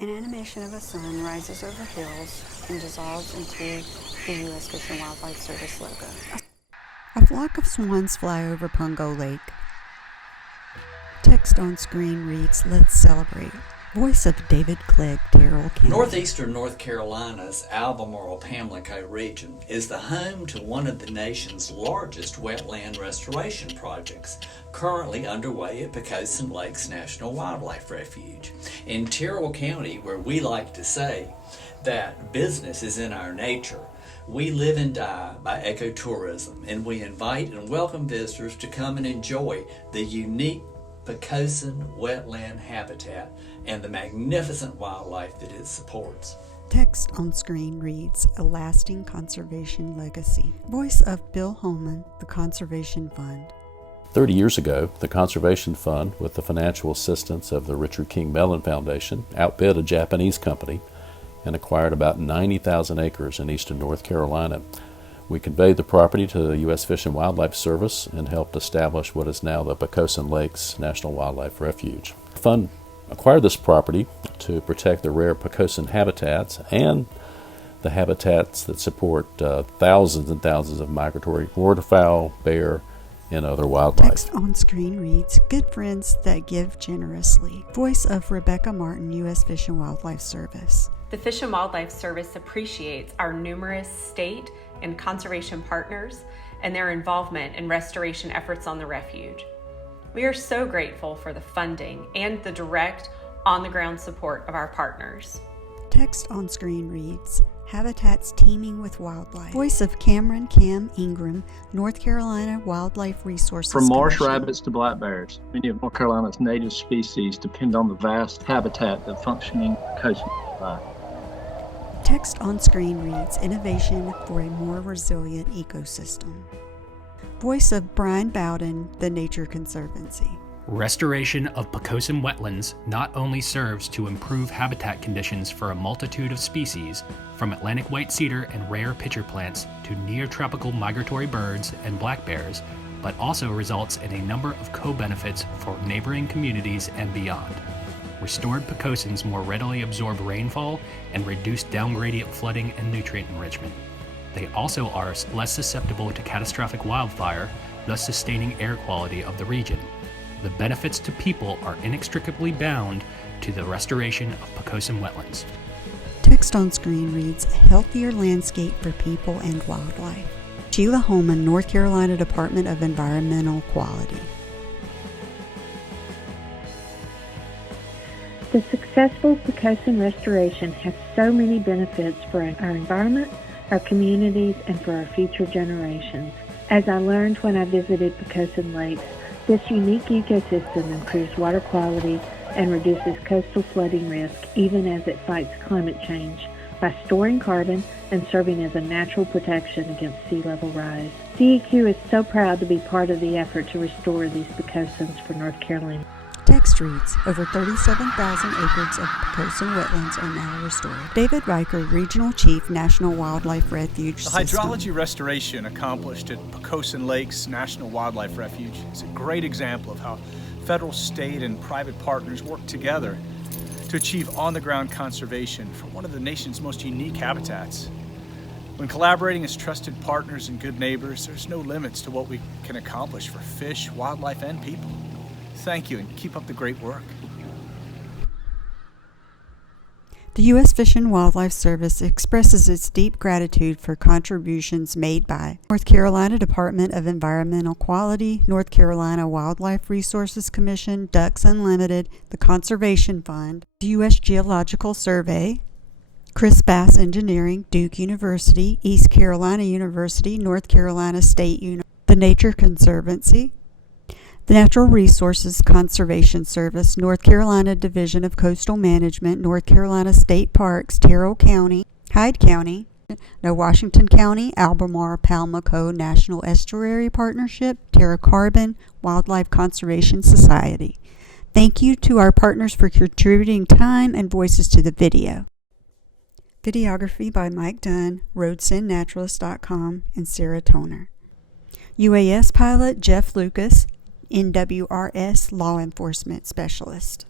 An animation of a sun rises over hills and dissolves into the U.S. Fish and Wildlife Service logo. A flock of swans fly over Pocosin Lake. Text on screen reads, "Let's celebrate." Voice of David Clegg, Tyrrell County. Northeastern North Carolina's Albemarle-Pamlico region is the home to one of the nation's largest wetland restoration projects, currently underway at Pocosin Lakes National Wildlife Refuge. In Tyrrell County, where we like to say that business is in our nature, we live and die by ecotourism, and we invite and welcome visitors to come and enjoy the unique Pocosin wetland habitat and the magnificent wildlife that it supports. Text on screen reads, "A lasting conservation legacy." Voice of Bill Holman, the Conservation Fund. 30 years ago, the Conservation Fund, with the financial assistance of the Richard King Mellon Foundation, outbid a Japanese company and acquired about 90,000 acres in eastern North Carolina. We conveyed the property to the U.S. Fish and Wildlife Service and helped establish what is now the Pocosin Lakes National Wildlife Refuge. The fund acquired this property to protect the rare Pocosin habitats and the habitats that support thousands and thousands of migratory waterfowl, bear, and other wildlife. Text on screen reads, "Good friends that give generously." Voice of Rebekah Martin, U.S. Fish and Wildlife Service. The Fish and Wildlife Service appreciates our numerous state and conservation partners and their involvement in restoration efforts on the refuge. We are so grateful for the funding and the direct, on-the-ground support of our partners. Text on screen reads, "Habitats teeming with wildlife." Voice of Cameron Ingram, North Carolina Wildlife Resources From marsh Commission. rabbits to black bears, many of North Carolina's native species depend on the vast habitat that functioning coast provides. Text on screen reads, "Innovation for a more resilient ecosystem." Voice of Brian Boutin, the Nature Conservancy. Restoration of Pocosin wetlands not only serves to improve habitat conditions for a multitude of species, from Atlantic white cedar and rare pitcher plants to neotropical migratory birds and black bears, but also results in a number of co-benefits for neighboring communities and beyond. Restored Pocosins more readily absorb rainfall and reduce downgradient flooding and nutrient enrichment. They also are less susceptible to catastrophic wildfire, thus sustaining air quality of the region. The benefits to people are inextricably bound to the restoration of Pocosin wetlands. Text on screen reads, "A healthier landscape for people and wildlife." Sheila Holman, North Carolina Department of Environmental Quality. The successful Pocosin restoration has so many benefits for our environment, our communities, and for our future generations. As I learned when I visited Pocosin Lakes, this unique ecosystem improves water quality and reduces coastal flooding risk even as it fights climate change by storing carbon and serving as a natural protection against sea level rise. DEQ is so proud to be part of the effort to restore these Pocosins for North Carolina. Text reads, "Over 37,000 acres of Pocosin wetlands are now restored." David Viker, Regional Chief, National Wildlife Refuge The System. hydrology restoration accomplished at Pocosin Lakes National Wildlife Refuge is a great example of how federal, state, and private partners work together to achieve on-the-ground conservation for one of the nation's most unique habitats. When collaborating as trusted partners and good neighbors, there's no limits to what we can accomplish for fish, wildlife, and people. Thank you, and keep up the great work. The U.S. Fish and Wildlife Service expresses its deep gratitude for contributions made by North Carolina Department of Environmental Quality, North Carolina Wildlife Resources Commission, Ducks Unlimited, the Conservation Fund, the U.S. Geological Survey, Chris Bass Engineering, Duke University, East Carolina University, North Carolina State University, the Nature Conservancy, the Natural Resources Conservation Service, North Carolina Division of Coastal Management, North Carolina State Parks, Tyrrell County, Hyde County, Washington County, Albemarle-Pamlico National Estuary Partnership, Terra Carbon, Wildlife Conservation Society. Thank you to our partners for contributing time and voices to the video. Videography by Mike Dunn, RoadSendNaturalist.com, and Sarah Toner. UAS pilot Jeff Lucas, NWRS Law Enforcement Specialist.